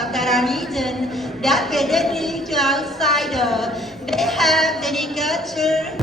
of that region that were deadly to outsiders. They have dedicated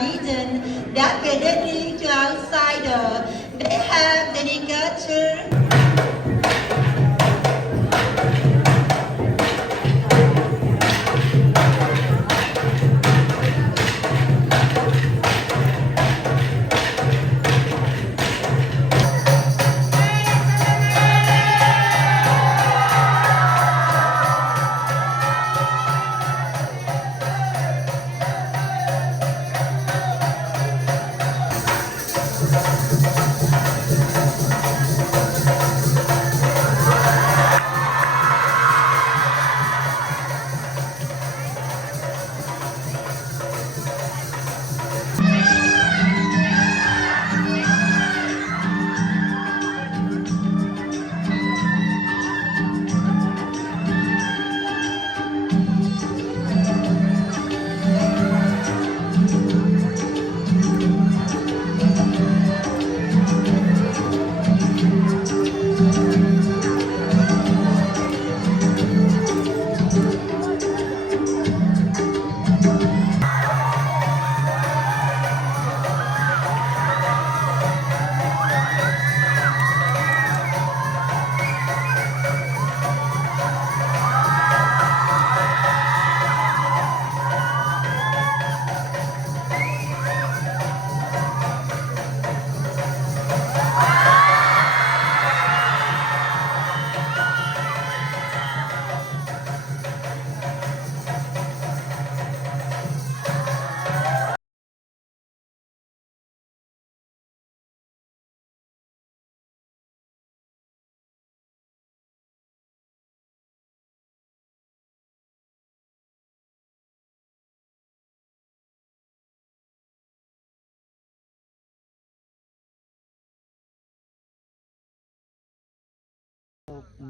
region that were deadly to outsiders. They have dedicated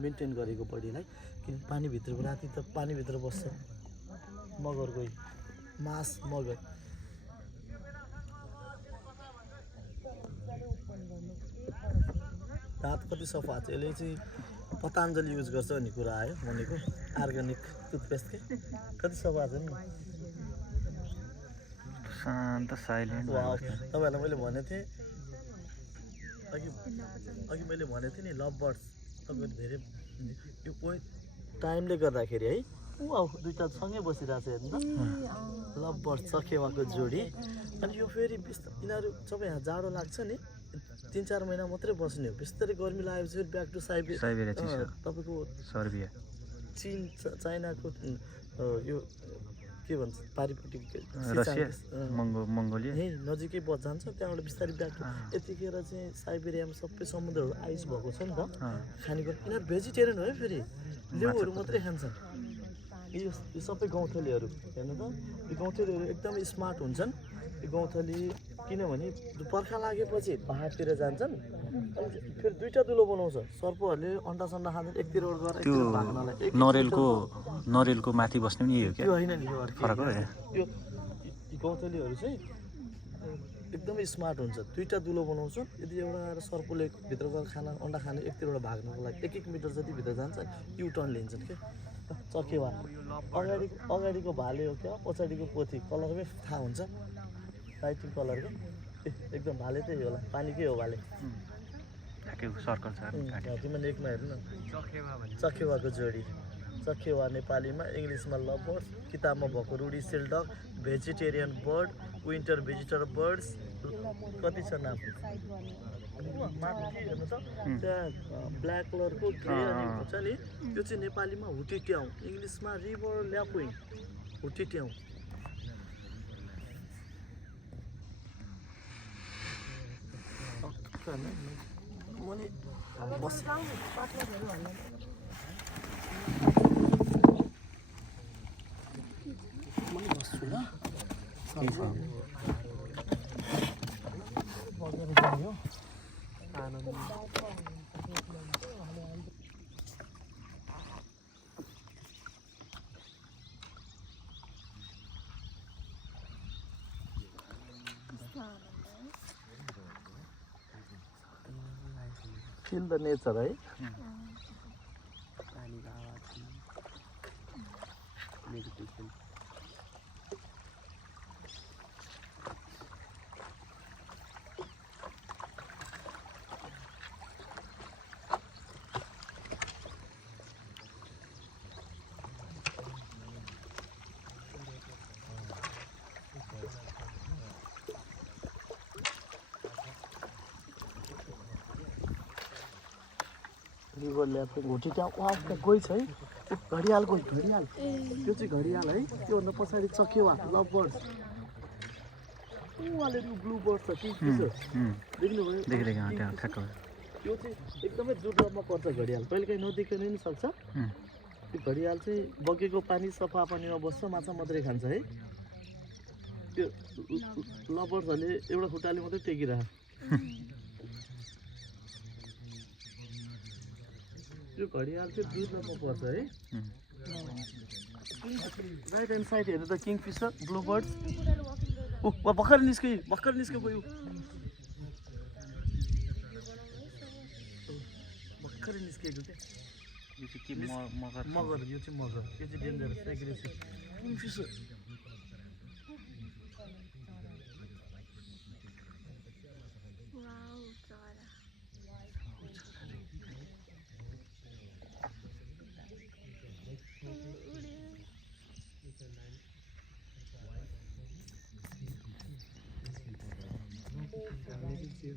maintain गरेको बडीलाई किन पानीभित्र राति त पानीभित्र बस्छ मगर कोही मास मगर दाँत कति सफा छ यसले चाहिँ पतञ्जली युज गर्छ भन्ने कुरा आयो भनेको अर्ग्यानिक टुथपेस्ट के कति सफा छ नि शान्त साइलेन्ट तपाईँहरूलाई मैले भनेको थिएँ अघि मैले भनेको थिएँ नि लभ बर्ड्स तपाईँले धेरै यो कोही टाइमले गर्दाखेरि है दुईवटा सँगै बसिरहेको छ हेर्नु त लभ बर्ड्स चकेवाको जोडी अनि यो फेरि यिनीहरू सबै यहाँ जाडो लाग्छ नि 3-4 महिना मात्रै बस्ने हो बिस्तारै गर्मी लागेपछि फेरि ब्याक टु साइबेरिया तपाईँको सर्बिया चीन चाइनाको यो के भन्छ पारिपट्टि मङ्गोलिया यहीँ नजिकै जान्छ त्यहाँबाट बिस्तारै ब्याक यतिखेर चाहिँ साइबेरियामा सबै समुद्रहरू आइस भएको छ नि त खानेकुरा यिनीहरू भेजिटेरियन हो है फेरि लेउहरू मात्रै खान्छन् यो सबै गौँथलीहरू हेर्नु त यो गौँथलीहरू एकदमै स्मार्ट हुन्छन् यो गौँथली किनभने बर्खा लागेपछि पहाडतिर जान्छन् अनि फेरि दुईवटा दुलो बनाउँछ सर्पहरूले अन्डा सन्डा खान्छन् एकतिरबाट गएर एकतिर भाग्नलाई नरेलको माथि बस्ने पनि यही हो क्या त्यो होइन नि यो फरक हो यो गौँथलीहरू चाहिँ एकदमै स्मार्ट हुन्छ दुईवटा दुलो बनाउँछ यदि एउटा आएर सर्पले भित्र गएर अन्डा खाने एकतिरबाट भाग्नको लागि 1-1 मिटर जति भित्र जान्छ युटर्न लिन्छन् क्या चकेवा अगाडिको भाले हो क्या पछाडिको पोथी कलरमै थाहा हुन्छ लाइटिङ कलरको एकदम भाले त्यही होला पानीकै हो भाले सर्कल छ घाँटीमा नेकमा हेर्नु न चकेवाको जोडी चकेवा नेपालीमा इङ्ग्लिसमा लभ बर्ड्स किताबमा भएको ruddy shelduck vegetarian bird winter visitor birds कति छ नाम हेर्नु त त्यहाँ ब्ल्याक कलरको ग्रे हुन्छ नि त्यो चाहिँ नेपालीमा हुटिट्याउँ इङ्ग्लिसमा रिभर ल्यापुइङ हुटिट्याउँ बस्छु ल feel the nature, right? Meditation. River ल्यापको घोटी त्यहाँ उहाँ गई छ है घडियाल गई घडियाल त्यो चाहिँ घडियाल है त्योभन्दा पछाडि चकेवा लभ बर्ड्स उहाँले ब्लू बर्ड्स छ देख्नुभयो त्यो चाहिँ एकदमै दुर्लभमा पर्छ घडियाल कहिले काहीँ नदेखिन नि सक्छ त्यो घडियाल चाहिँ बगेको पानी सफा पानीमा बस्छ माछा मात्रै खान्छ है त्यो लभ बर्ड्सहरूले एउटा खुट्टाले मात्रै टेकिरह यो घडियाल चाहिँ दुर्लभमा पर्छ है राइट ह्यान्ड साइड हेर्नु त किङफिसर ब्लू बर्ड्स भर्खर निस्क्यो गयो भर्खरै निस्केको क्या मगर यो चाहिँ मगर यो चाहिँ डेन्जरस एग्रेसिभ किङफिसर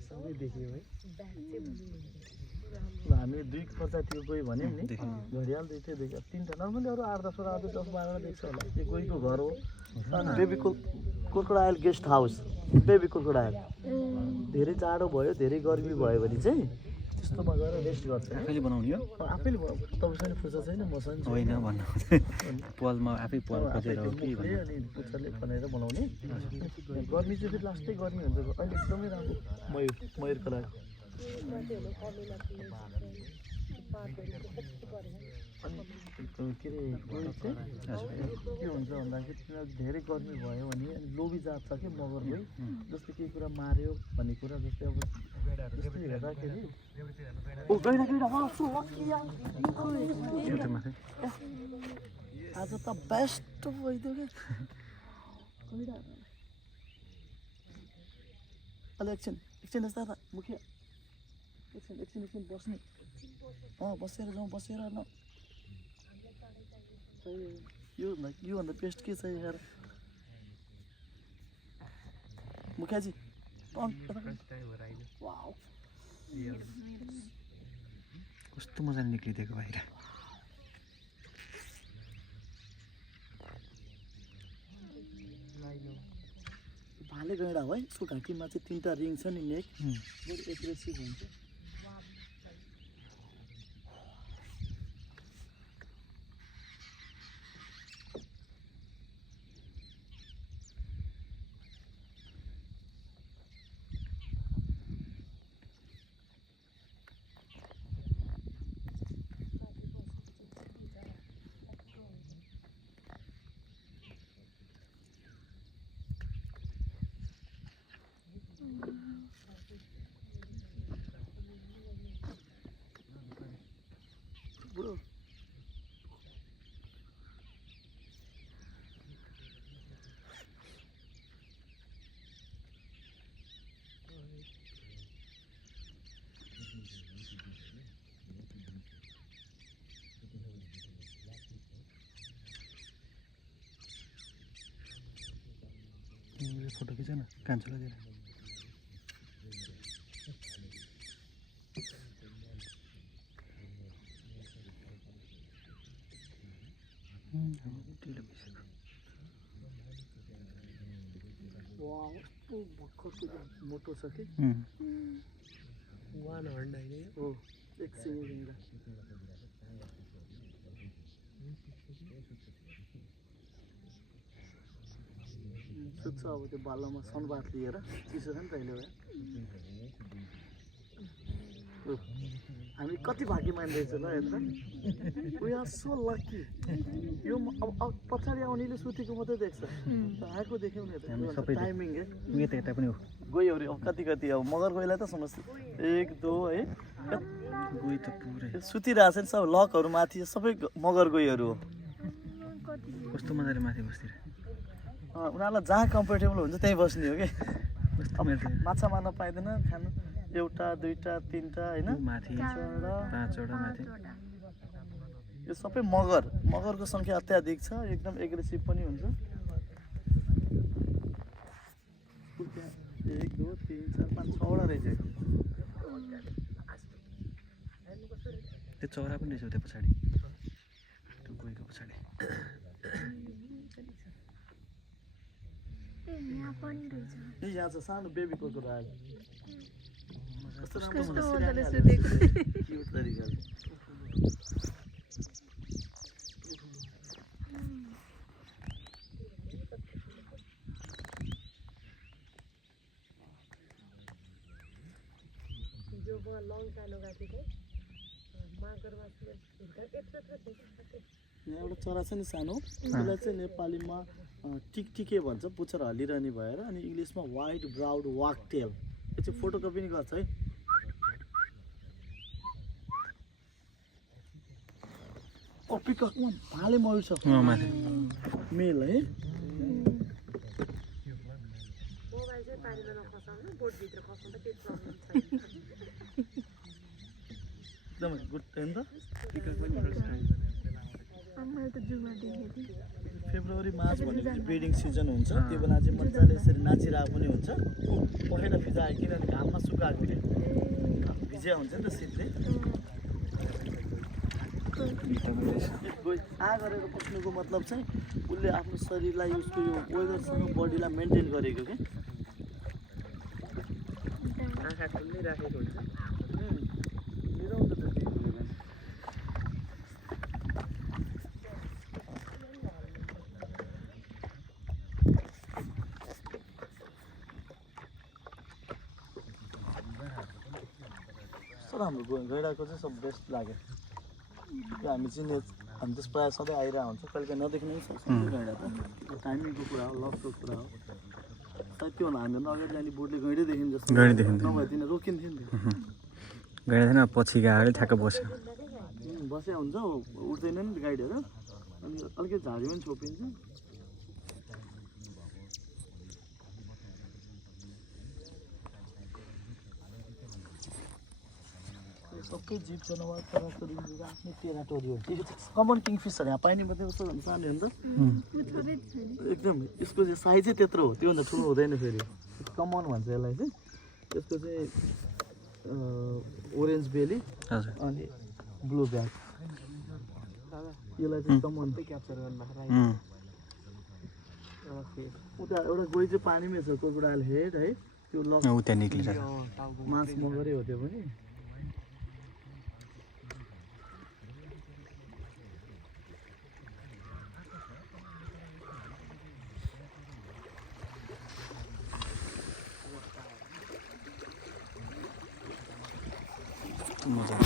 सबै देख्यौँ है हामी दुई प्रजातिको गयो भन्यौँ नि घडियाल दुइटै देख्यो तिनवटा नर्मली अरू 8-10 अरू 10-12 देख्छ होला त्यो गइको घर हो baby crocodile guest house baby crocodile धेरै जाडो भयो धेरै गर्मी भयो भने चाहिँ त्यस्तोमा गएर रेस्ट गर्छ आफैले बनाउने हो आफैले तपाईँसँग फुर्सद छैन मसँग होइन भन्नु पलमा आफै पल खोजेर हो कि अनि पुच्छरले खनेर बनाउने गर्मी चाहिँ फेरि लास्टै गर्मी हुन्छ अहिले एकदमै राम्रो मयुरको लागि के अरे कोही चाहिँ के हुन्छ भन्दाखेरि तिनीहरू धेरै गर्मी भयो भने अनि लोभी जात छ कि मगरमै जस्तै केही कुरा मार्यो भन्ने कुरा जस्तै अब जस्तै हेर्दाखेरि ओ गैडा गैडा आज त बेस्ट भइदियो क्या अलि एकछिन यस्तो मुखिया एकछिन बस्ने बसेर जाउँ बसेर न योभन्दा बेस्ट के छ यार मुखियाजी कस्तो मजाले निक्लिदिएको बाहिर भाले गैँडा हो है यसको घाँटीमा चाहिँ 3टा रिङ छ नि नेक बरु एग्रेसिभ हुन्छ बुढो फोटो खिच न कान्छो लगेर मोटो छ कि 1 हर्न होइन हो एक सिङ सुत्छ अब त्यो बालोमा सनबाथ लिएर चिसो छ नि त अहिले हामी कति भागी मान्दैछौँ ल हेर्दा वी आर सो लकी यो अब पछाडि आउनेले सुतेको मात्रै देख्छ आएको देख्यौँ नि त टाइमिङ यता पनि हो गयो अरे कति अब मगर गइलाई त समस्या 1 2 है गयो त पुरै सुतिरहेछ नि सब लकहरू माथि सबै मगर गइहरू हो कस्तो मजाले माथि बस्तिर उनीहरूलाई जहाँ कम्फर्टेबल हुन्छ त्यहीँ बस्ने हो कि माछा मार्न पाइँदैन खानु 1 2 3 होइन माथि 5वटा माथि यो सबै मगरको सङ्ख्या अत्याधिक छ एकदम एग्रेसिभ पनि हुन्छ 1 2 3 4 5 6वटा रहेछ त्यो चौरा पनि रहेछ त्यो पछाडि त्यो गएको पछाडि यहाँ छ सानो बेबी क्रोकोडाइल कस्तो राम्रो क्युट तरिकाले यहाँ एउटा चरा छ नि सानो त्यसलाई चाहिँ नेपालीमा टिकटिके भन्छ पुच्छर हल्लिरहने भएर अनि इङ्ग्लिसमा वाइट ब्राउड वाक टेल यो चाहिँ फोटोकपी नि गर्छ है पिककमा भाले मयुर छ मेल है एकदमै गुड टाइम त फेब्रुअरी मार्च भनेपछि ब्रिडिङ सिजन हुन्छ त्यो बेला चाहिँ मजाले यसरी नाचिरहेको पनि हुन्छ पखेटा फिजायो किनभने घाममा सुकाएको कि भिजिया हुन्छ नि त शीतले आ गरेर बस्नुको मतलब चाहिँ उसले आफ्नो शरीरलाई उसको यो वेदरसँग बडीलाई मेन्टेन गरेको क्या आँखा खुल्लै राखेको हुन्छ हाम्रो गैँडाको चाहिँ सब बेस्ट लाग्यो हामी चाहिँ हामी त्यस प्रायः सधैँ आइरहेको हुन्छ कहिले काहीँ नदेख्नै सक्छ गैँडा त टाइमिङको कुरा हो लकको कुरा हो सायद त्योभन्दा हामीभन्दा अगाडि जाने बोटले गैँडै देखिन्छ जस्तो गैँडै देखिन्छ। नभए तिनी रोकिन्थ्यो नि गएर थिएन पछि गएर ठ्याक्क बस्यो बस्या हुन्छ उठ्दैन नि गाडीहरू अनि अलिकति झाडी पनि छोपिन्छ सबै जीव जनावर चराचुरुङ्गीको आफ्नै टेराटोरी हो यो चाहिँ कमन किङफिसर यहाँ पाइने मात्रै कस्तो भन्दा सानो हुन्छ एकदम यसको चाहिँ साइजै त्यत्रो हो त्योभन्दा ठुलो हुँदैन फेरि कमन भन्छ यसलाई चाहिँ यसको चाहिँ ओरेन्ज बेली हजुर अनि ब्लू ब्याक यसलाई चाहिँ कमन क्याप्चर गर्नु उता एउटा गोही चाहिँ पानीमै छ क्रोकोडाइल हेड है त्यो लक ऊ त्यहाँ निक्लिरहेको मास मगरै हो त्यो पनि मजा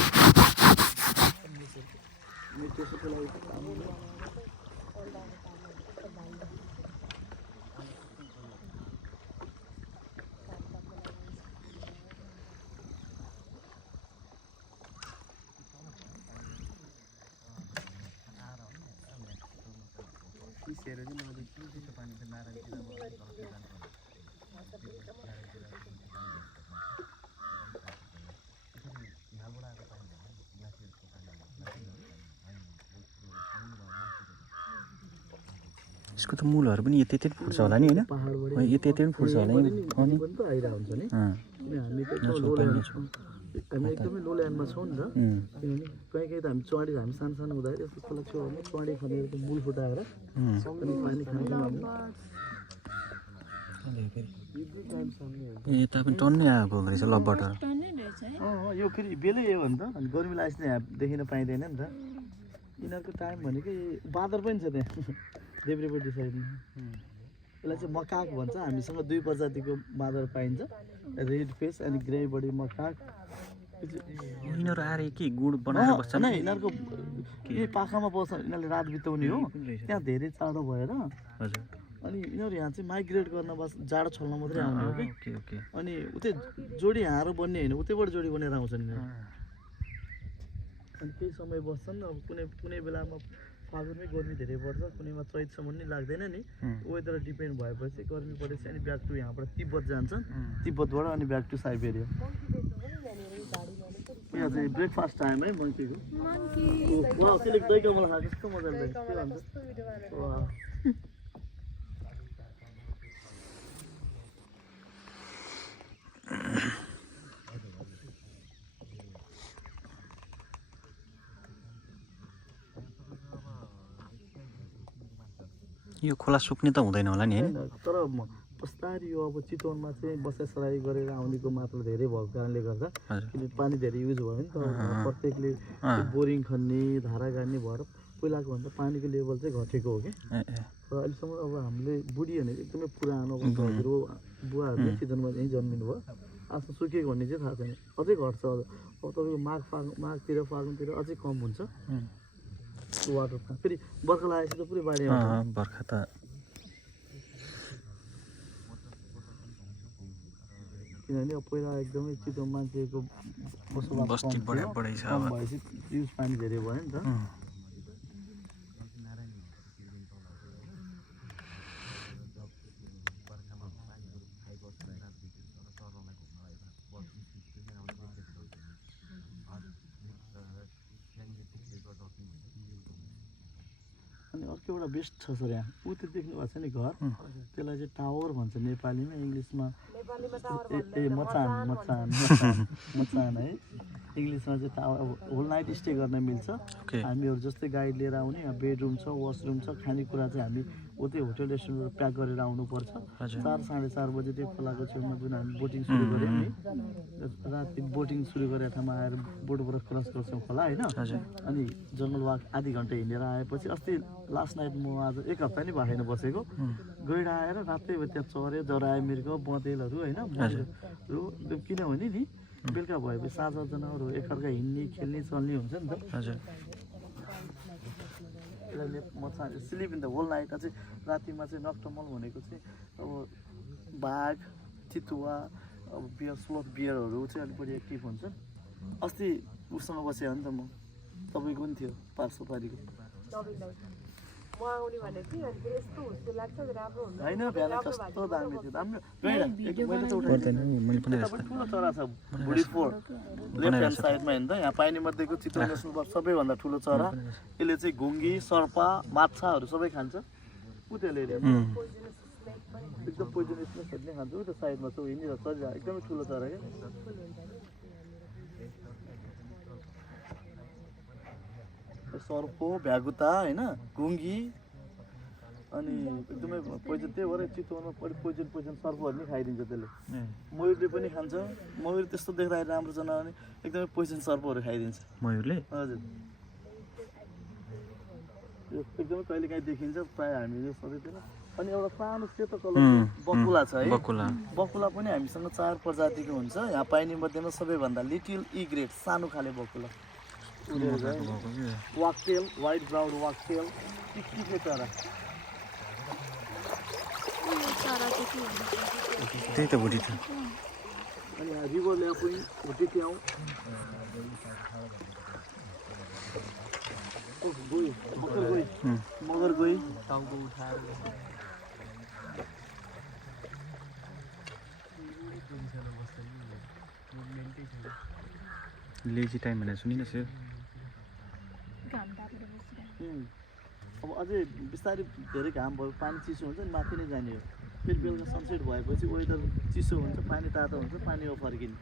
यसको त मूलहरू पनि यति फुट्छ होला नि होइन यति पनि फुट्छ होला नि पनि त आइरहेको हुन्छ नि हामी त हामी एकदमै लो ल्यान्डमा छौँ नि त किनभने कहीँ कहीँ त हामी चढी हामी सानो सानो हुँदाखेरि यस्तो खोला छेउमा चढी खनेर मूल फुटाएर अनि पानी खान्छौँ हामी यता पनि टन्नै आएको रहेछ लबबाट यो फेरि बेलै यो हो नि त अनि गर्मी लागेपछि यहाँ देखिन पाइँदैन नि त यिनीहरूको टाइम भनेकै बाँदर पनि छ त्यहाँ देब्रेपट्टि साइडमा यसलाई चाहिँ मकाक भन्छ हामीसँग दुई प्रजातिको बाँदर पाइन्छ रेड फेस अनि ग्रे बडी मकाक यिनीहरू आएर के गुड बनाएर बस्छ होइन यिनीहरूको यही पाखामा बस्छ यिनीहरूले रात बिताउने हो त्यहाँ धेरै चाँडो भएर हजुर अनि यिनीहरू यहाँ चाहिँ माइग्रेट गर्न बस जाडो छल्न मात्रै आउने हो कि ओके अनि उतै जोडी हाँडो बन्ने होइन उतैबाट जोडी बनेर आउँछन् यिनीहरू अनि केही समय बस्छन् अब कुनै बेलामा फागुनमै गर्मी धेरै पर्छ कुनैमा चैतसम्म नि लाग्दैन नि वेदर डिपेन्ड भएपछि गर्मी परेपछि अनि ब्याक टु यहाँबाट तिब्बत जान्छन् तिब्बतबाट अनि ब्याक टु साइबेरिया यहाँ चाहिँ ब्रेकफास्ट टाइम है मङ्कीको वा त्यसले दही कमला खाएको कस्तो मजाले के भन्छ वा यो खोला सुक्ने त हुँदैन होला नि होइन तर बिस्तारै यो अब चितवनमा चाहिँ बसाइसराई गरेर आउनेको मात्रा धेरै भएको कारणले गर्दा किनभने पानी धेरै युज भयो नि त प्रत्येकले बोरिङ खन्ने धारा गाड्ने भएर पहिलाको भन्दा पानीको लेभल चाहिँ घटेको हो कि र अहिलेसम्म अब हामीले बुढी भने एकदमै पुरानो हजुर बुवाहरूले चितवनमा यहीँ जन्मिनु भयो आफ्नो सुकेको भन्ने चाहिँ थाहा छैन अझै घट्छ अब तपाईँको माघतिर फागुनतिर अझै कम हुन्छ वाटर फेरि बर्खा लागेपछि त पुरै बाढी आउँछ बर्खा त किनभने अब पहिला एकदमै चितवन मान्छेको बसोबास कम भएपछि युज पानी धेरै भयो नि त अनि अर्को एउटा बेस्ट छ सर यहाँ ऊ त्यो देख्नु भएको छ नि घर त्यसलाई चाहिँ टावर भन्छ नेपालीमा इङ्ग्लिसमा मचान है इङ्ग्लिसमा चाहिँ टावर अब होल नाइट स्टे गर्न मिल्छ हामीहरू जस्तै गाइड लिएर आउने बेडरुम छ वासरुम छ खानेकुरा चाहिँ हामी उतै होटल रेस्टुरेन्टबाट प्याक गरेर आउनुपर्छ 4-4:30 बजे त्यो खोलाको छेउमा जुन हामी बोटिङ सुरु गऱ्यौँ नि राति बोटिङ सुरु गरेर ठाउँमा आएर बोटबाट क्रस गर्छौँ खोला होइन अनि जङ्गल वाक आधी घन्टा हिँडेर आएपछि अस्ति लास्ट नाइट म आज 1 हप्ता नि भएन बसेको गैडा आएर रातै त्यहाँ चऱ्यो जरायो मृग बँदेलहरू होइन किनभने नि बेलुका भएपछि साझा जनावरहरू एकअर्का हिँड्ने खेल्ने चल्ने हुन्छ नि त sleep in the whole night चाहिँ रातिमा चाहिँ नक्टर्नल भनेको चाहिँ अब बाघ चितुवा अब बियर स्लोथ बियरहरू चाहिँ अलिक बढी एक्टिभ हुन्छन् अस्ति उसँग बसेँ हो नि त म तपाईँको पनि थियो पार्श्वपारीको होइन बिहान कस्तो दामी थियो दामी मैले त उठाएको ठुलो चरा छ भुडी फोर लेफ्ट ह्यान्ड साइडमा हेर्दा यहाँ पाइने मध्येको चितवन नेसनल पार्क सबैभन्दा ठुलो चरा यसले चाहिँ घुङ्गी सर्पा माछाहरू सबै खान्छ ऊ त्यसले एकदम पोइजनस स्नेकहरू नै खान्छ त्यो साइडमा छ हिँडिरहेको चरिरहेको एकदमै ठुलो चरा क्या सर्पो भ्यागुता होइन घुङ्गी अनि एकदमै पोइजन त्यही भएर चितवनमा पोइजन सर्पहरू नि खाइदिन्छ त्यसले मयुरले पनि खान्छ मयुर त्यस्तो देख्दाखेरि राम्रो जनावर नि एकदमै पोइजन सर्पहरू खाइदिन्छ मयुरले हजुर यो एकदमै कहिले काहीँ देखिन्छ प्रायः हामीले सबैतिर अनि एउटा सानो सेतो कलर बकुला छ है बकुला पनि हामीसँग 4 प्रजातिको हुन्छ यहाँ पाइने मध्येमा सबैभन्दा लिटिल ई ग्रेड सानो खाले बकुला वाकटेल व्हाइट ब्राउन वाकटेल टिकटिके चरा त्यही त भुटी छ अनि यहाँ रिभर ल्यापुङ भुटी ट्याउ मगर गई टाउको उठाएर लेजी टाइम भनेर सुनिरहेको छु अब अझै बिस्तारै धेरै घाम भयो पानी चिसो हुन्छ नि माथि नै जाने हो फेरि बेलुका सनसेट भएपछि वेदर चिसो हुन्छ पानी तातो हुन्छ पानीमा फर्किने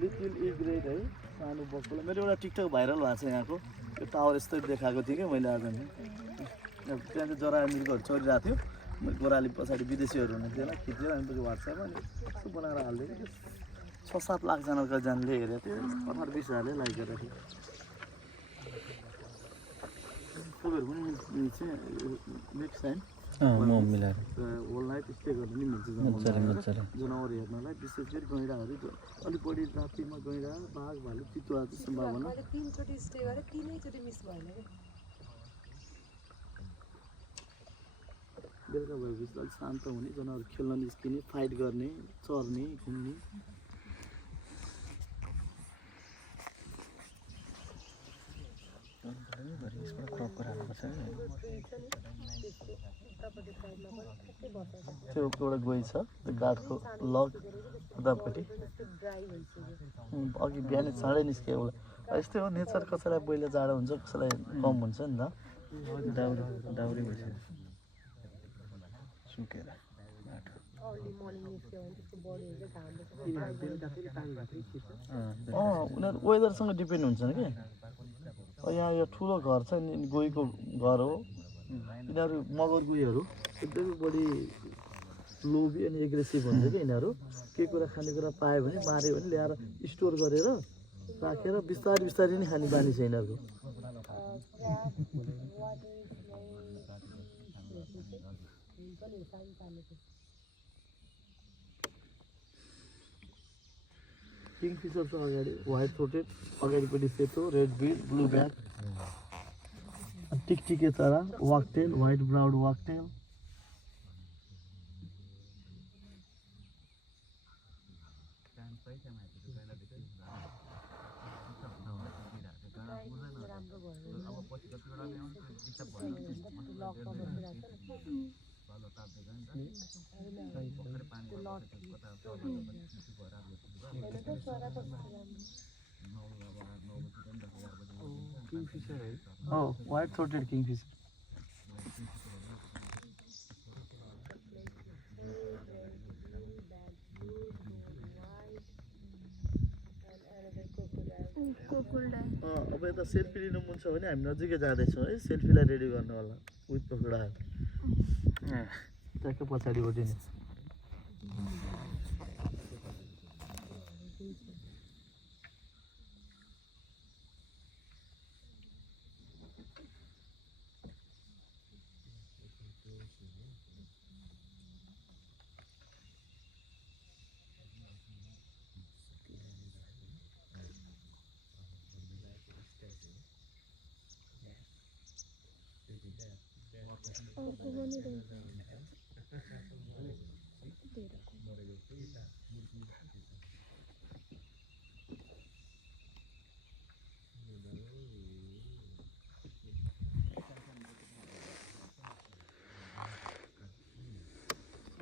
लिटिल ई ग्रेड है सानो बकुला मेरो एउटा टिकटक भाइरल भएको छ यहाँको यो टावर यस्तै देखाएको थिएँ कि मैले आज त्यहाँ चाहिँ जरा मृगहरू चरिरहेको थियो गोराली पछाडि विदेशीहरू हुनुहुन्थेन खिचेर अनि पछि व्हाट्सएपमा अनि यस्तो बनाएर हालिदिएको थियो 6-7 लाखजनाले हेरेको थियो 18-20 हजारले लाइक गरेको थियो तपाईँहरू पनि चाहिँ नेक्स्ट टाइम मिलाएर होल नाइट स्टे गर्न नि मिल्छ जनावर हेर्नलाई विशेष गरी गैँडाहरू अलिक बढी रातिमा गैँडा बाघ भालु चितुवा चाहिँ सम्भावना बेलुका भएपछि अलिक शान्त हुने जनावर खेल्न निस्किने फाइट गर्ने चर्ने घुम्ने त्यो एउटा गोही छ त्यो काठको लग उतापट्टि अघि बिहान चाँडै निस्क्यो एउटा यस्तै हो नेचर कसैलाई पहिला जाडो हुन्छ कसैलाई कम हुन्छ नि त दाउरी भइसक्यो सुकेर उनीहरू वेदरसँग डिपेन्ड हुन्छ कि यहाँ यो ठुलो घर छ नि गोहीको घर हो यिनीहरू मगर गोहीहरू एकदमै बढी लोभी अनि एग्रेसिभ हुन्छ कि यिनीहरू केही कुरा खानेकुरा पायो भने माऱ्यो भने ल्याएर स्टोर गरेर राखेर बिस्तारै बिस्तारै नै खाने बानी छ यिनीहरूको किङफिसर छ अगाडि व्हाइट थ्रोटेड अगाडिपट्टि सेतो रेड बिड ब्लू ब्याक टिकटिके चरा wagtail white brown wagtail Oh, white-throated kingfisher. अब यता सेल्फी लिनु मन छ भने हामी नजिकै जाँदैछौँ है सेल्फीलाई रेडी गर्नु होला विथ क्रोकोडाइल ट्याक्कै पछाडिपट्टि नि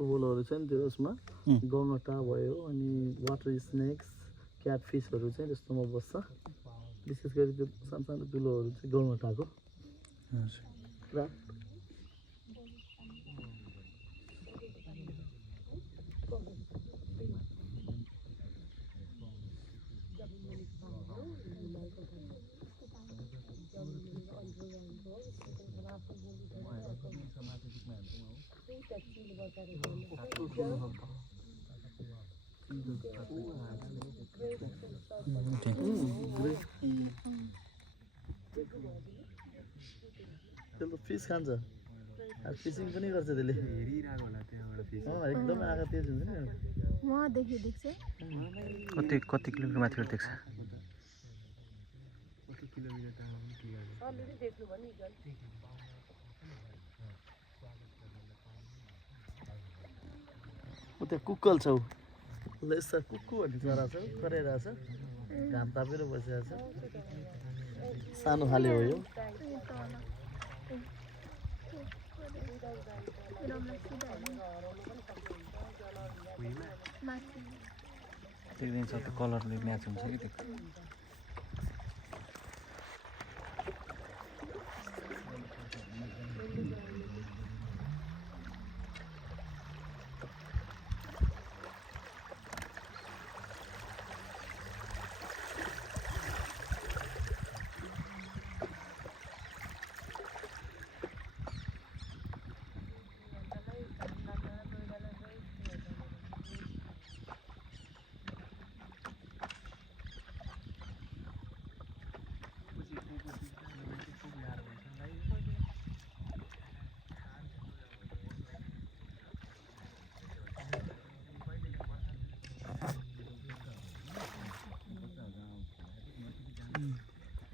होलहरू छ नि त्यो उसमा गौमटा भयो अनि वाटर स्नेक्स क्याटफिसहरू चाहिँ त्यस्तोमा बस्छ विशेष गरी त्यो सानो सानो दुलोहरू चाहिँ गौमटाको पुरा त्यसले फिस खान्छ फिसिङ पनि गर्छ त्यसले हेरिरहेको होला त्यहाँबाट फिस एकदमै आँखा तेज हुन्छ नि वहाँदेखि देख्छ कति किलोमिटर माथिबाट देख्छ कति किलोमिटर टाढा पनि के गर्छ उता कुक्कल छ उसले यस्ता कुक्कु भन्ने चरा छ कराइरहेछ घाम तापेर बसिरहेको छ सानो खाले हो यो त्यो दिन सबै कलरले म्याच हुन्छ कि त्यो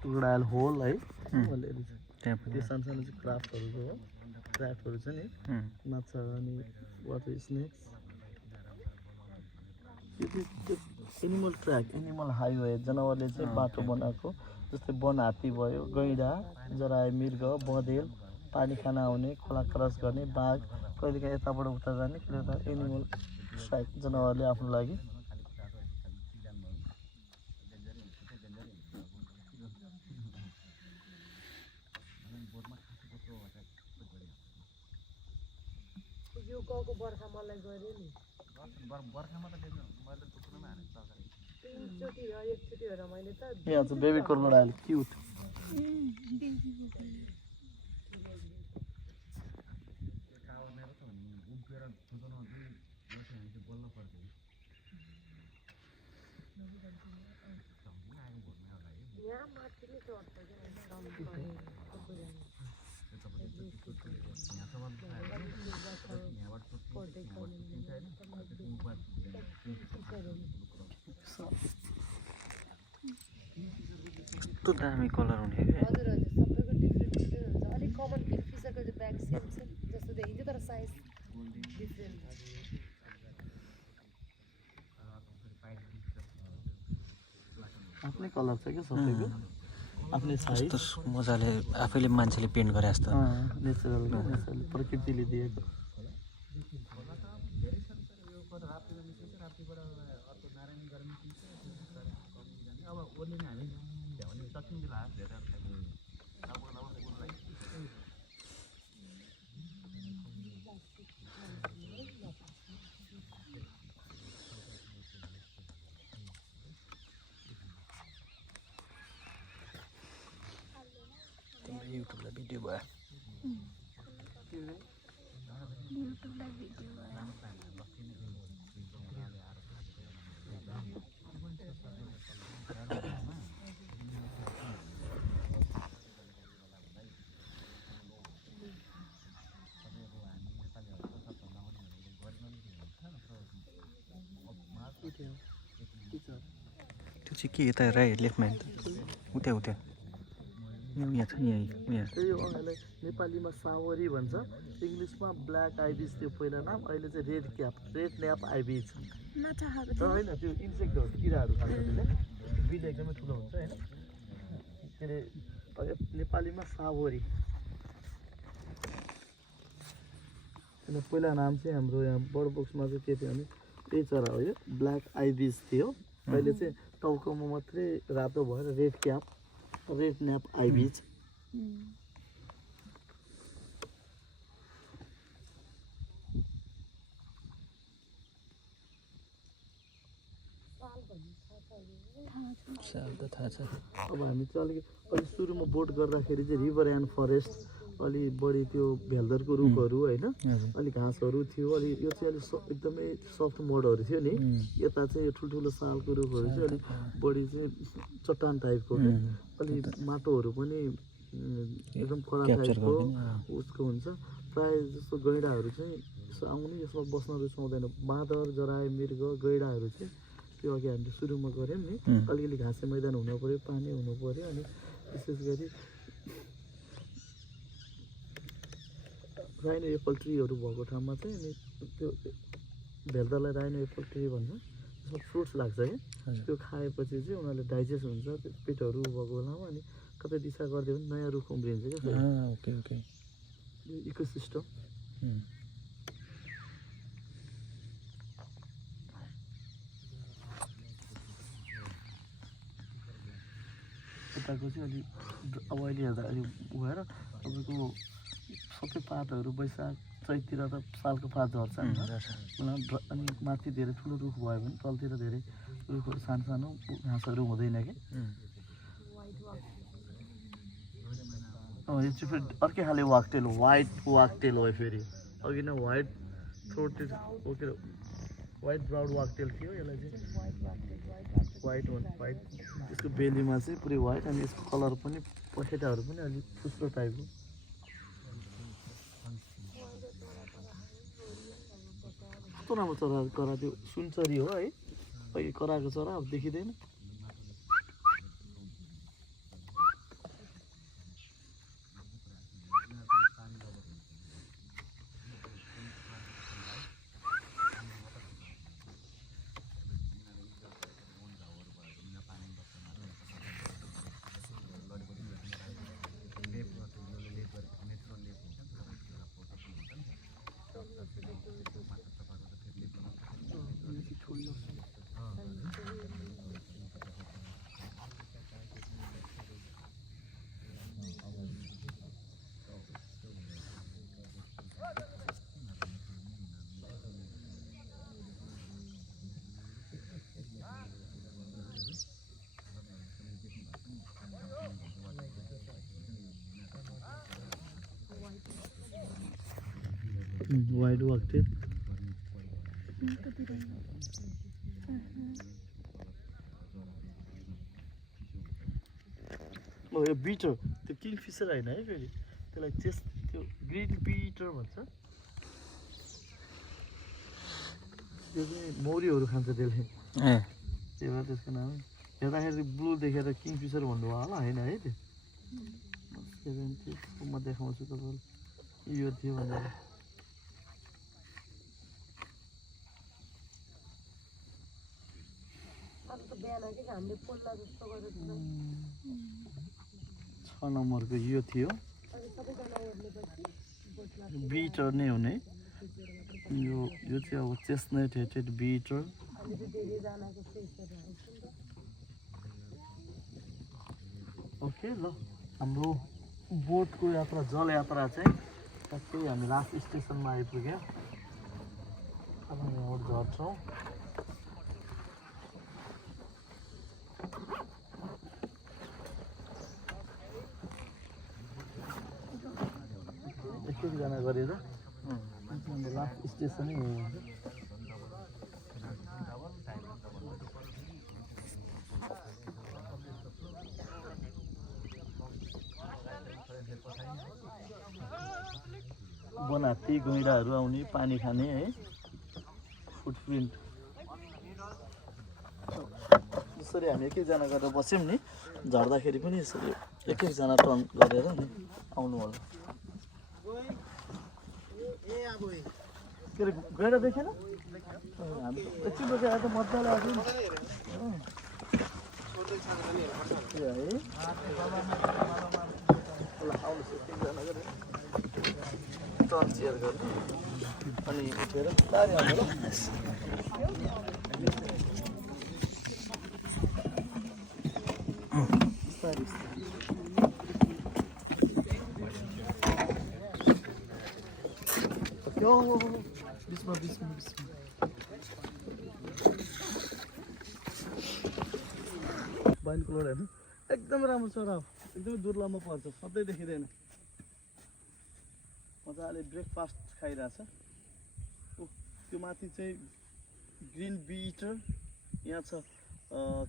टुक्रायल होल है त्यहाँ पनि त्यो सानो सानो चाहिँ क्राफ्टहरू हो क्राफ्टहरू छ नि माछा अनि वाटर स्नेक्स त्यो एनिमल ट्र्याक एनिमल हाइवे जनावरले चाहिँ बाटो बनाएको जस्तै वन हात्ती भयो गैँडा जराय मृग बँदेल पानी खान आउने खोला क्रस गर्ने बाघ कहिलेकाहीँ यताबाट उता जाने कहिले एनिमल ट्र्याक जनावरले आफ्नो लागि यहाँ चाहिँ बेबी क्रोकोडाइल क्युट कस्तो दामी कलर हुने क्या हजुर हजुर सबैको डिफ्रेन्ट डिफ्रेन्ट हुन्छ अलिक कमन किङफिसरको चाहिँ ब्याग सेम सेम जस्तो देखिन्छ तर साइज डिफ्रेन्ट आफ्नै कलर छ क्या सबैको आफ्नै साइज कस्तो मजाले आफैले मान्छेले पेन्ट गरे जस्तो नेचुरल प्रकृतिले दिएको युट्युबलाई भिडियो भयो युट्युबलाई भिडियो भयो त्यो चाहिँ के यता राइट लेफ्टमा उता उता यहाँ छ यहाँ त्यही हो यसलाई नेपालीमा सावरी भन्छ इङ्ग्लिसमा ब्ल्याक आइबिज थियो पहिला नाम अहिले चाहिँ रेड न्याप आइबिज तर होइन त्यो इन्सेक्टहरू किराहरू खान्छ त्यसले बिल एकदमै ठुलो हुन्छ होइन के अरे नेपालीमा सावरी त्यसले पहिला नाम चाहिँ हाम्रो यहाँ बर्ड बक्समा चाहिँ के थियो भने त्यही चरा हो यो ब्ल्याक आइबिज थियो अहिले चाहिँ टाउकोमा मात्रै रातो भएर रेड न्याप आइबिज साल त थाहा छ अब हामी चाहिँ अलिक सुरुमा बोट गर्दाखेरि चाहिँ रिभर एन्ड फरेस्ट अलि बढी त्यो भेल्दरको रुखहरू होइन अलिक घाँसहरू थियो अलि यो चाहिँ अलिक एकदमै सफ्ट मोडहरू थियो नि यता चाहिँ यो ठुल्ठुलो सालको रुखहरू चाहिँ अलिक बढी चाहिँ चट्टान टाइपको अलि माटोहरू पनि एकदम कडा टाइपको उसको हुन्छ प्रायः जस्तो गैँडाहरू चाहिँ यसो आउने यसमा बस्न रुचाउँदैन बाँदर जराए मृग गैँडाहरू चाहिँ त्यो अघि हामीले सुरुमा गऱ्यौँ नि अलिअलि घाँसे मैदान हुनु पऱ्यो पानी हुनु पऱ्यो अनि विशेष गरी राइनो एप्पल ट्रीहरू भएको ठाउँमा चाहिँ अनि त्यो भेल्दालाई राइनो एप्पल ट्री भन्छ त्यसमा फ्रुट्स लाग्छ क्या त्यो खाएपछि चाहिँ उनीहरूले डाइजेस्ट हुन्छ त्यो पेटहरू भएको बेलामा अनि कतै दिशा गरिदियो भने नयाँ रुख उम्रिन्छ क्या ओके ओके इकोसिस्टम यताको चाहिँ अलिक अब अहिले हेर्दा अलिक भएर तपाईँको सबै पातहरू वैशाख चैततिर त सालको पात झर्छ अनि माथि धेरै ठुलो रुख भयो भने तलतिर धेरै रुखहरू सानो सानो घाँसहरू हुँदैन क्या यो चाहिँ फेरि अर्कै खाले वाकटेल हो वाइट वाकटेल हो फेरि अघि नै वाइट थ्रोटेड वाइट ब्राउन वाकटेल थियो यसलाई चाहिँ वाइट यसको बेलीमा चाहिँ पुरै वाइट अनि यसको कलर पनि पखेटाहरू पनि अलिक फुस्रो टाइपको कस्तो राम्रो चरा त्यो सुनचरी हो है अघि कराएको चरा अब देखिँदैन वाइड वाकटेल यो बिटर त्यो किङफिसर होइन है फेरि त्यसलाई त्यो ग्रिन बिटर भन्छ त्यो चाहिँ मौरीहरू खान्छ त्यसले त्यही भएर त्यसको नाम हेर्दाखेरि ब्लू देखेर किङफिसर भन्नुभयो होला होइन है त्यो 70 म देखाउँछु तपाईँलाई यो थियो भनेर छ नम्बरको यो थियो बिटर नै हुने यो चाहिँ अब चेस्टनट हेटेड बिटर ओके ल हाम्रो बोटको यात्रा जल यात्रा चाहिँ ट्याक्कै हामी लास्ट स्टेसनमा आइपुग्यो अब यहाँबाट झर्छौँ एकजना गरेर लास्ट स्टेसनै हो वनहात्ती गैँडाहरू आउने पानी खाने है फुटप्रिन्ट यसरी हामी एकैजना गरेर बस्यौँ नि झर्दाखेरि पनि यसरी एक एकजना टर्न गरेर नि आउनु होला के अरे गएर देखेन हामी एकछिन बजे आएर त मजाले आएको नि है ल आउनुहोस् एकजना गरेर टर्न सेयर गर्नु अनि उठेर बिस्तारै आउनु ल बिचमा बाइनकुलर हेर्नु एकदमै राम्रो चरा हो एकदमै दुर्लभमा पर्छ सधैँ देखिँदैन मजाले ब्रेकफास्ट खाइरहेछ त्यो माथि चाहिँ ग्रिन बिटर यहाँ छ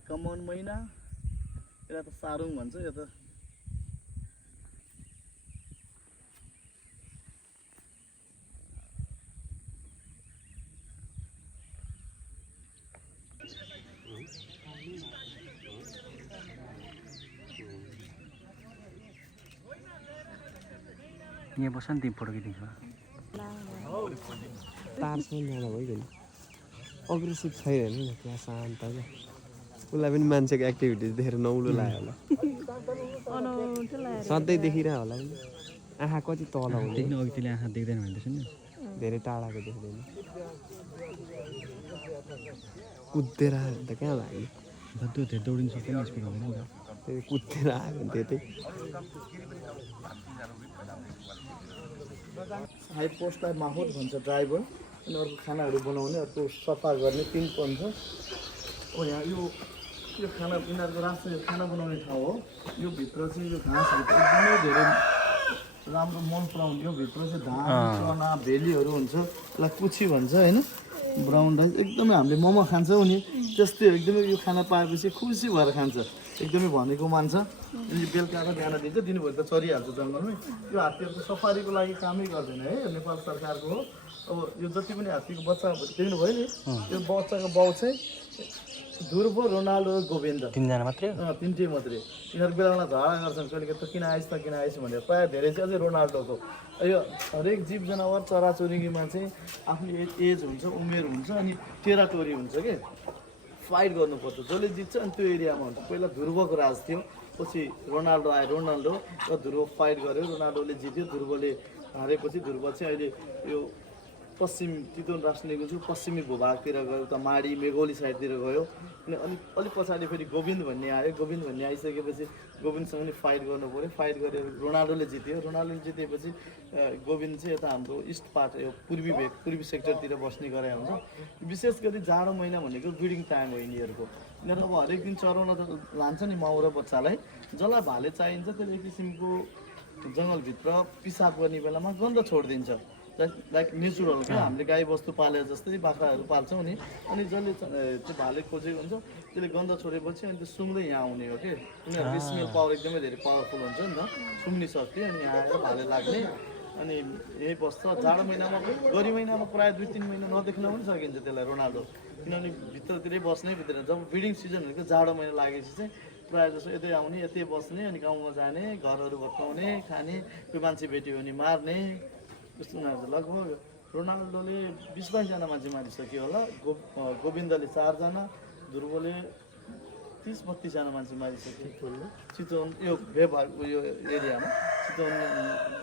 कमन मैना यसलाई त सारुङ भन्छ यो त यहाँ बस्छ नि तिमी फोटो खिच्छ तारसँग जाँदा भइगयो नि अग्रेसिभ छैन नि त्यहाँ शान्त क्या उसलाई पनि मान्छेको एक्टिभिटिज देखेर नौलो लाग्यो होला सधैँ देखिरह होला नि आँखा कति तल हुँदैन देख्नु अघि त्यसले आँखा देख्दैन भन्दैछ नि धेरै टाढाको देख्दैन कुदेर आयो भने त कहाँ लाग्यो त्यो धेरै दौडिनु सक्दैन स्पिड हुँदैन नि त त्यही कुदेर आयो भने त्यतै हाई पोस्टलाई माहौल भन्छ ड्राइभर अनि अर्को खानाहरू बनाउने अर्को सफा गर्ने पिङ भन्छ यहाँ यो खाना यिनीहरूको राष्ट्र यो खाना बनाउने ठाउँ हो यो भित्र चाहिँ यो घाँसहरू एकदमै धेरै राम्रो मन पराउने यो भित्र चाहिँ धान चना भेलीहरू हुन्छ यसलाई कुची भन्छ होइन ब्राउन राइस एकदमै हामीले मोमो खान्छौँ नि त्यस्तै एकदमै यो खाना पाएपछि खुसी भएर खान्छ एकदमै भनेको मान्छ अनि बेलुका र बिहान दिन्छ दिनभरि त चरिहाल्छ जङ्गलमै यो हात्तीहरूको सफारीको लागि कामै गर्दैन है नेपाल सरकारको हो अब यो जति पनि हात्तीको बच्चा देख्नुभयो नि यो बच्चाको बाउ चाहिँ ध्रुव रोनाल्डो गोविन्द तिनजना मात्रै तिनटै मात्रै यिनीहरू बेला बेला झगडा गर्छन् कहिले त किन आइस भनेर प्रायः धेरै चाहिँ अझै रोनाल्डोको यो हरेक जीव जनावर चराचुरुङ्गीमा चाहिँ आफ्नो एज हुन्छ उमेर हुन्छ अनि टेराटोरी हुन्छ कि फाइट गर्नुपर्छ जसले जित्छ अनि त्यो एरियामा हुन्छ पहिला ध्रुवको राज थियो पछि रोनाल्डो आयो रोनाल्डो र ध्रुव फाइट गर्यो रोनाल्डोले जित्यो ध्रुवले हारेपछि ध्रुव चाहिँ अहिले यो पश्चिम चितवन राष्ट्रको चाहिँ पश्चिमी भूभागतिर गयो उता माडी मेघोली साइडतिर गयो अनि अलिक पछाडि फेरि गोविन्द भन्ने आयो गोविन्द भन्ने आइसकेपछि गोविन्दसँग पनि फाइट गर्नु पऱ्यो फाइट गरेर रोनाल्डोले जित्यो रोनाल्डोले जितेपछि गोविन्द चाहिँ यता हाम्रो इस्ट पार्ट यो पूर्वी सेक्टरतिर बस्ने गरे हुन्छ विशेष गरी जाडो महिना भनेको ब्रिडिङ टाइम हो यिनीहरूको यिनीहरू अब हरेक दिन चराउन त लान्छ नि माउ र बच्चालाई जसलाई भाले चाहिन्छ त्यसले एक किसिमको जङ्गलभित्र पिसाब गर्ने बेलामा गन्ध छोडिदिन्छ लाइक नेचुरल क्या हामीले गाई बस्तु पाले जस्तै बाख्राहरू पाल्छौँ नि अनि जसले त्यो भाले खोजेको हुन्छ त्यसले गन्ध छोडेपछि अनि त्यो सुँग्दै यहाँ आउने हो कि उनीहरूको स्मेल पावर एकदमै धेरै पावरफुल हुन्छ नि त सुँग्ने शक्ति अनि यहाँ आएर भाले लाग्ने अनि यही बस्छ जाडो महिनामा गरी महिनामा प्रायः 2-3 महिना नदेख्न पनि सकिन्छ त्यसलाई रोनाल्डो किनभने भित्रतिरै बस्नै भित्र जब ब्रिडिङ सिजन भनेको जाडो महिना लागेपछि चाहिँ प्रायः जस्तो यतै आउने यतै बस्ने अनि गाउँमा जाने घरहरू भत्काउने खाने कोही मान्छे भेट्यो भने मार्ने त्यस्तो उनीहरू लगभग रोनाल्डोले 20-22 मान्छे मारिसक्यो होला गोविन्दले 4 जना ध्रुवले 30-32 जना मान्छे मारिसक्यो चितवन यो भेभाग यो एरियामा चितवन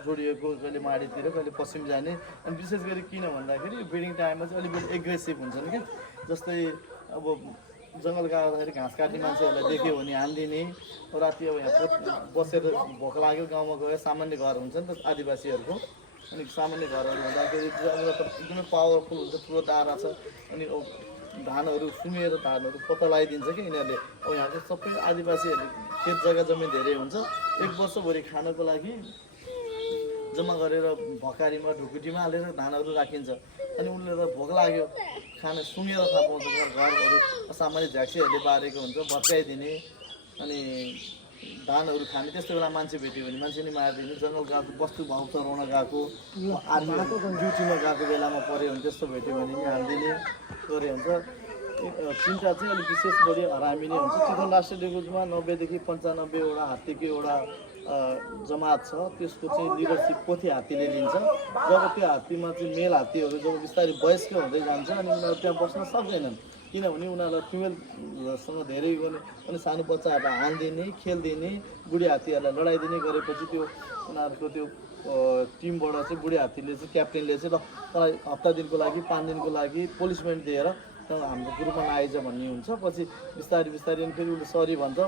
जोडिएको कहिले माडीतिर कहिले पश्चिम जाने अनि विशेष गरी किन भन्दाखेरि यो ब्रिडिङ टाइममा चाहिँ अलिकति एग्रेसिभ हुन्छन् क्या जस्तै अब जङ्गल गएर घाँस काट्ने मान्छेहरूलाई देख्यो भने हानिदिने राति अब यहाँ बसेर भोक लाग्यो गाउँमा गयो सामान्य घर हुन्छ नि त आदिवासीहरूको अनि सामान्य घरहरू हुँदाखेरि एकदमै पावरफुल हुन्छ ठुलो दारा छ अनि धानहरू सुमेर धानहरू पत्ता लगाइदिन्छ कि यिनीहरूले अब यहाँको सबै आदिवासीहरूले खेत जग्गा जमिन धेरै हुन्छ एक वर्षभरि खानको लागि जम्मा गरेर भकारीमा ढुकुटीमा हालेर धानहरू राखिन्छ अनि उनले त भोक लाग्यो खाना सुँगेर थाहा पाउँछ घरहरू सामान्य झ्याक्सीहरूले बारेको हुन्छ भत्काइदिने अनि धानहरू खाने त्यस्तो बेला मान्छे भेट्यो भने मान्छे नि मारिदिने जङ्गल गएको वस्तु भाउ चराउन गएको आर्मी ड्युटीमा गएको बेलामा पऱ्यो भने त्यस्तो भेट्यो भने नि हालिदिने गरे हुन्छ तिनवटा चाहिँ अलिक विशेष गरी हरामी नै हुन्छ। चितवन राष्ट्रिय डेगुजमा 90 देखि 95वटा हात्तीको एउटा जमात छ। त्यसको चाहिँ लिडरसिप पोथी हात्तीले लिन्छ। जब त्यो हात्तीमा चाहिँ मेल हात्तीहरू जब बिस्तारै वयस्क हुँदै जान्छ अनि उनीहरू त्यहाँ बस्न सक्दैनन्, किनभने उनीहरूलाई फिमेलसँग धेरै गर्ने अनि सानो बच्चाहरूलाई हानिदिने, खेलिदिने, बुढी हात्तीहरूलाई लडाइदिने गरेपछि त्यो उनीहरूको त्यो टिमबाट चाहिँ बुढी हात्तीले चाहिँ क्याप्टेनले चाहिँ ल तँलाई हप्ता दिनको लागि 5 दिनको लागि पुलिसमेन्ट दिएर हाम्रो ग्रुपमा आइज भन्ने हुन्छ। पछि बिस्तारै बिस्तारै अनि फेरि उसले सरी भन्छ,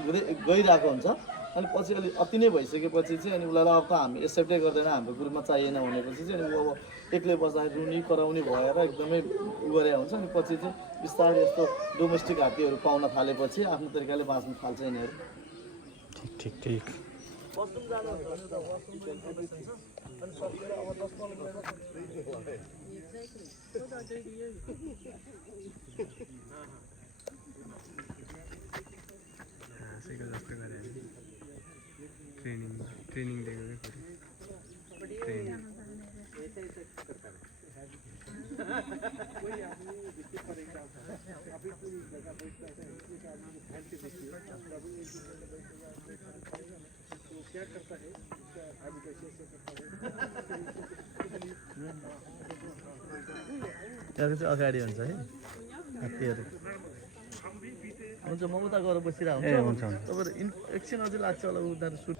हुँदै गइरहेको हुन्छ। अनि पछि अलिक अति नै भइसकेपछि चाहिँ अनि उसलाई अब त हामी एक्सेप्टै गर्दैन, हाम्रो ग्रुपमा चाहिएन भनेपछि चाहिँ अनि ऊ अब एक्लै बस्दाखेरि रुनी कराउने भएर एकदमै उ गरे हुन्छ। अनि पछि चाहिँ बिस्तारै यस्तो डोमेस्टिक हात्तीहरू पाउन थालेपछि आफ्नो तरिकाले बाँच्न थाल्छ यिनीहरू। ठिक ठिक वासरुम जानु भने त वासरुम गइसकेपछि अनि सकिएर अब 10-15 मिनेट हाँसेको जस्तो गरे ट्रेनिङ दिएको ट्रेनिङ त्यहाँको चाहिँ अगाडि हुन्छ है हात्तीहरू। हुन्छ म उता गएर बसिरहेको ए हुन्छ हुन्छ तपाईँहरू एकछिन अझै लाग्छ होला उनीहरू सुट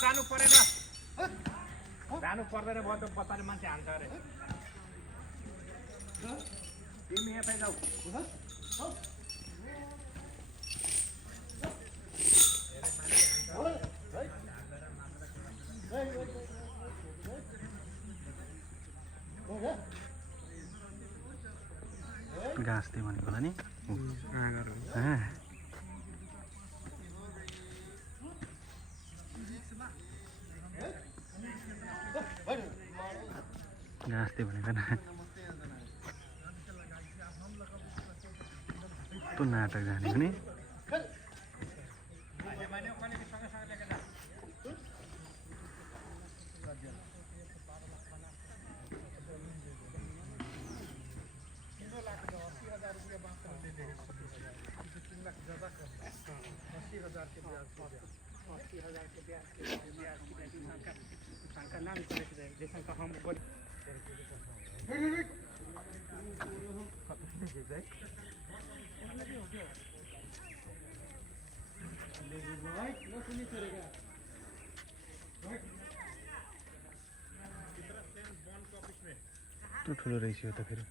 जानु परेन, जानु पर्दैन भयो त बच्चाले मान्छे हान्छ अरे। तिमी यतै जाऊ। घाँस दियो भनेको होला नि घाँस दियो भनेको न कस्तो नाटक जानेको नि त्यो ठुलो रहेछ यो त फेरि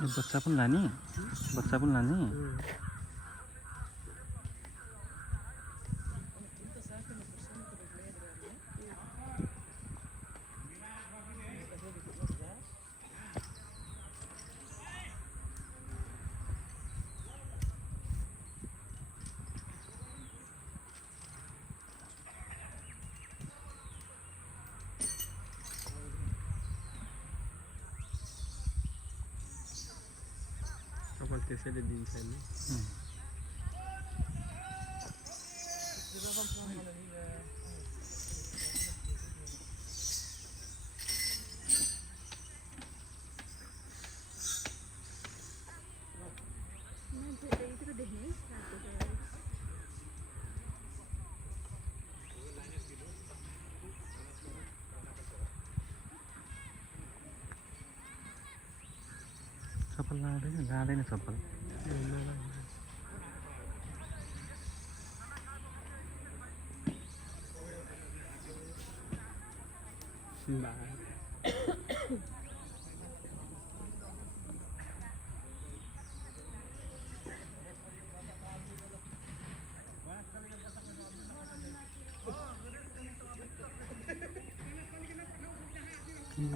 बच्चा पनि लाने बच्चा पनि लाने कपाल त्यसैले दिन्छ नि चप्पल लाँदैन चप्पल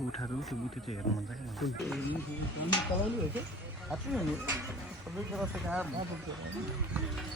उठाएको त्यो बुटी चाहिँ हेर्नु मन छ क्या चलाउनु हो कि हात्ती हुनु सबै कुरा त कहाँ पुग्छ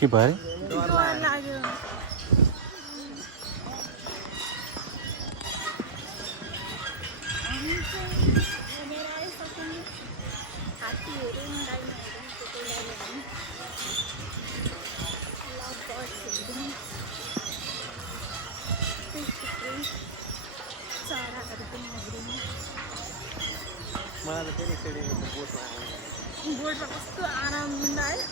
के भयो मलाई त फेरि फेरि बोटमा बोर्डमा कस्तो आरामदायक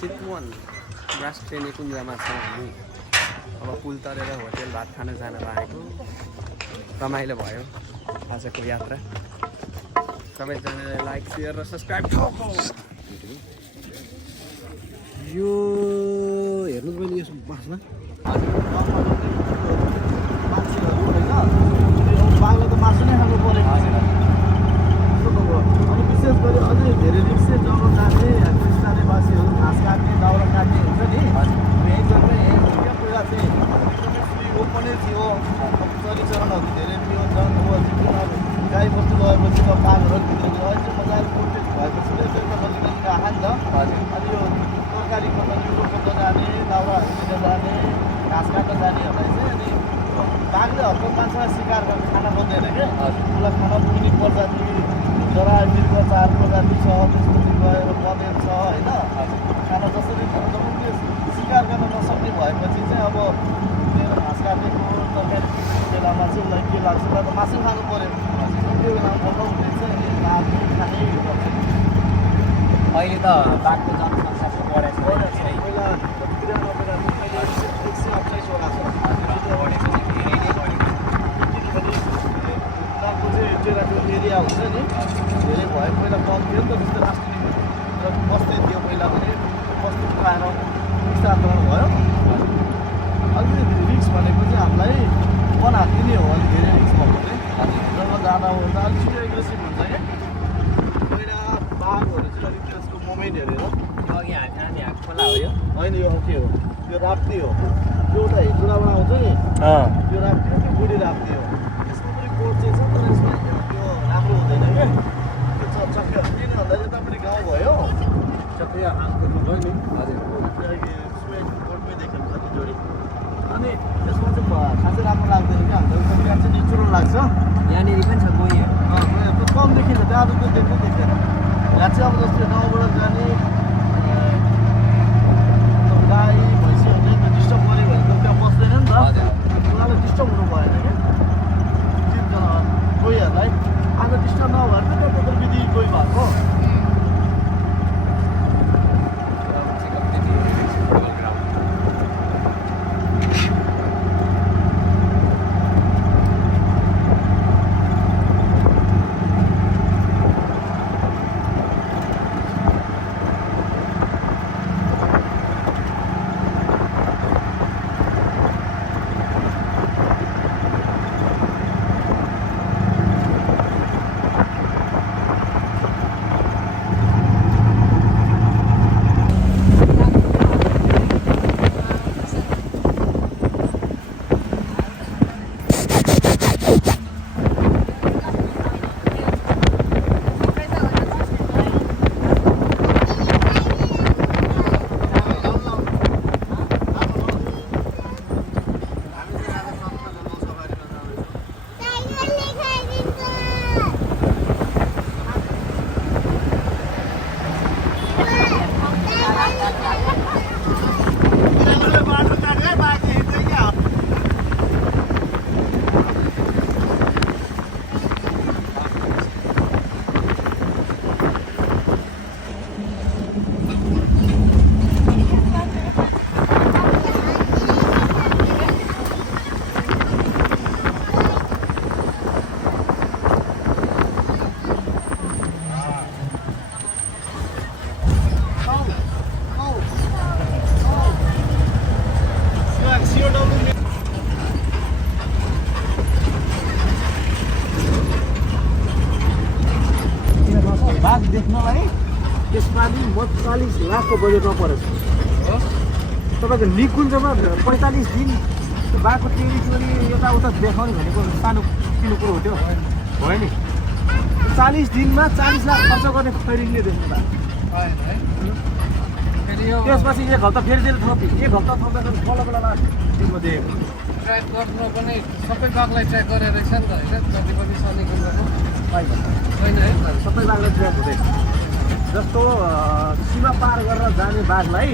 चितवन ब्रास ट्रेन कुञ्जमा छौँ हामी अब पुल तरेर होटेल भात खान जान लागेको रमाइलो भयो आजको यात्रा सबैजनाले लाइक सेयर र सब्सक्राइब यो हेर्नु पनि यस बासमा बाघले त मासु नै खानु पऱ्यो अनि विशेष गरी अझै धेरै रिक्से जग्गा काट्ने स्थानीयवासीहरू घाँस काट्ने दाउरा काट्ने हुन्छ नि यही जग्गा यही क्या कुरा चाहिँ एकदमै ओपनै थियो चलिचरणहरू धेरै थियो जनजीवनहरू गाई बस्तु लगेपछि त पालहरू भित्र अहिले मजाले प्रोटेक्ट भएपछि चाहिँ बलिकन आहा नि त अनि यो तरकारीको त युरो खोज्न जाने दाउराहरू लिन जाने घाँस काट्न जानेहरूलाई चाहिँ अनि बाघले हर्को माछा शिकार खान खोज्दैन क्या उसलाई खान पुग्ने प्रजाति जरा मृग 4 प्रजाति छ, त्यसपछि गएर बँदेल छ होइन। खाना जसरी जब शिकार गर्न नसक्ने भएपछि चाहिँ अब मेरो घाँस काटेको तरकारी पिस्ने बेलामा चाहिँ उसलाई के लाग्छ त मासु खानु पऱ्यो। त्यो बेलामा बोलाउँदै चाहिँ भात खानै गर्छ। अहिले त बाघको जनसङ्ख्या बढेको छ है। पहिला 93 अहिले 128 वटा छ। बढेको चाहिँ धेरै नै बढेको छ। किनभने बाघको चाहिँ टेराटोरी एरिया हुन्छ नि, धेरै भयो। पहिला कम थियो नि त, जस्तो राष्ट्रिय बस्दै थियो पहिला पनि, बस्तीको आएर विस्तारण भयो। अलिकति रिक्स भनेको चाहिँ हामीलाई वन हात्ती नै हो, अलिक धेरै रिक्स भएको चाहिँ जब जाँदा हुँदा अलिक छिटो एग्रेसिभ हुन्छ क्या। पहिला बाघहरू चाहिँ अलिक त्यसको मोमेन्ट हेरेर अघि हामी खोला हो यो। होइन यो के हो, यो राप्ती हो। त्यो एउटा हिजुराबाट आउँछ नि, त्यो राप्ती हो, त्यो बुढी राप्ती हो। यसको पनि कोट चाहिँ छ तर यसमा त्यो राम्रो हुँदैन क्या। त्यो चक्के किन भन्दा चाहिँ तपाईँले गाउँ भयो सबै आँखको भयो नि। हजुर। कोटमै देख्यौँ कति जोडी। अनि यसमा चाहिँ खासै राम्रो लाग्दैन क्या, हामीलाई त्यहाँ चाहिँ नेचुरल लाग्छ। यहाँनिर पनि छ गोहीहरू। कम देखिन्छ, त्यहाँ त त्यो देख्दै देख्दैन। यहाँ चाहिँ अब जस्तो गाउँबाट जाने गाई भैँसीहरूले त डिस्टर्ब गऱ्यो भने त त्यहाँ बस्दैन नि त। उनीहरूलाई डिस्टर्ब हुनु भएन क्या। कोहीहरूलाई आज डिस्टर्ब नभएर त त्यहाँ विधि कोही भएको। बाघ देख्नलाई त्यसमा पनि 40 लाखको बजेटमा परेको छ। तपाईँको निकुञ्जमा 45 दिन त्यो बाघको टेरिटोरी यताउता देखाउने भनेको सानो किनो कुरो हो त्यो भयो नि। 40 दिनमा 40 लाख खर्च गर्ने खैरिङले देख्नु त। त्यसपछि एक हप्ता फेरि त्यसले थपी, एक हप्ता थप्दाखेरि बल्ल बल्ल दिनमा देखेको। ट्र्याक गर्नु पनि सबै बाघलाई ट्र्याक गरेर रहेछ नि त होइन, जति पनि सनीकुण्डको छैन है। सबै बाघलाई ट्र्याक हुँदैन। जस्तो सीमा पार गरेर जाने बाघलाई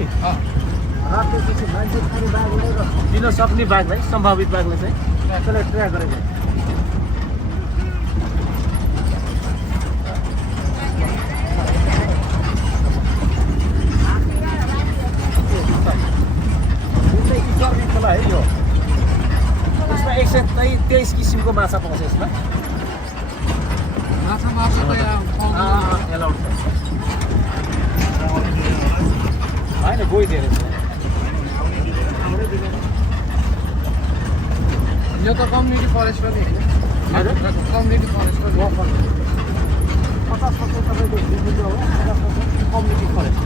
र त्यसपछि मान्छे खाने बाघलाई र दिन सक्ने बाघलाई, सम्भावित बाघलाई चाहिँ त्यसलाई ट्र्याक गरेको। खोला है यो, यसमा 123 किसिमको माछा पाउँछ यसमा। माछा मार्छ त एलाउड छ होइन, गोही धेरै छ। यो त कम्युनिटी फरेस्ट पनि होइन, कम्युनिटी फरेस्ट पनि 50% तपाईँको दिनुहुन्छ हो, 50% कम्युनिटी फरेस्ट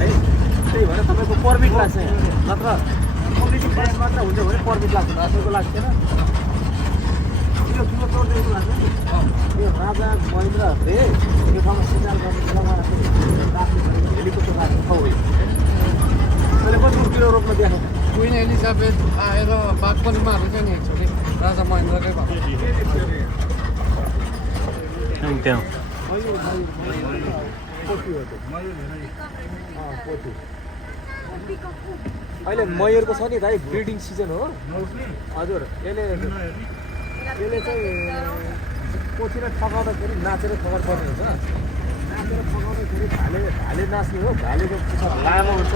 है। त्यही भएर तपाईँको पर्मिट लाग्छ, नत्र कम्युनिटी फरेस्ट मात्र हुन्छ भने पर्मिट लाग्छ, राजाको लाग्दैन। यो ठुलो चौरदेखिको लाग्छ नि, यो राजा महेन्द्रहरूले यो ठाउँमा सिकार गर्ने बेलामा राख्ने भनेको हेलिकप्टर राख्ने ठाउँ हो। त्यसले कति रुपियाँ रोप्न दिएको। क्विन एलिजाबेथ आएर बाघ पनि मारेको नि एकचोटि, राजा महेन्द्रकै भएको। त्यहाँ अहिले मयुरको छ नि दाइ ब्रिडिङ सिजन हो हजुर यसले चाहिँ कोचेर ठगाउँदाखेरि नाचेर ठगाउनु पर्ने हुन्छ नाचेर ठगाउँदाखेरि भाले नाच्ने हो भालेको पुछार लामो हुन्छ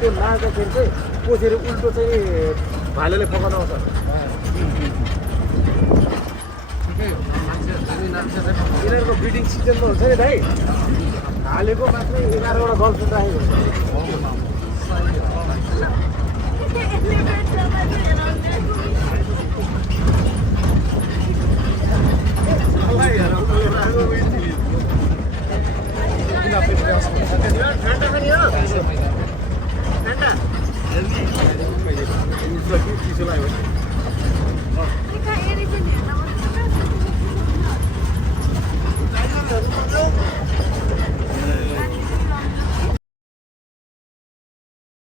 त्यो नाच्दाखेरि चाहिँ कोचेर उल्टो चाहिँ भालेले ठगाउनु आउँछ यिनीहरूको ब्रिडिङ सिजनमा हुन्छ नि भाइ भालेको मात्रै 11वटा गर्लफ्रेन्ड राखेको हुन्छ चिसो लाग्यो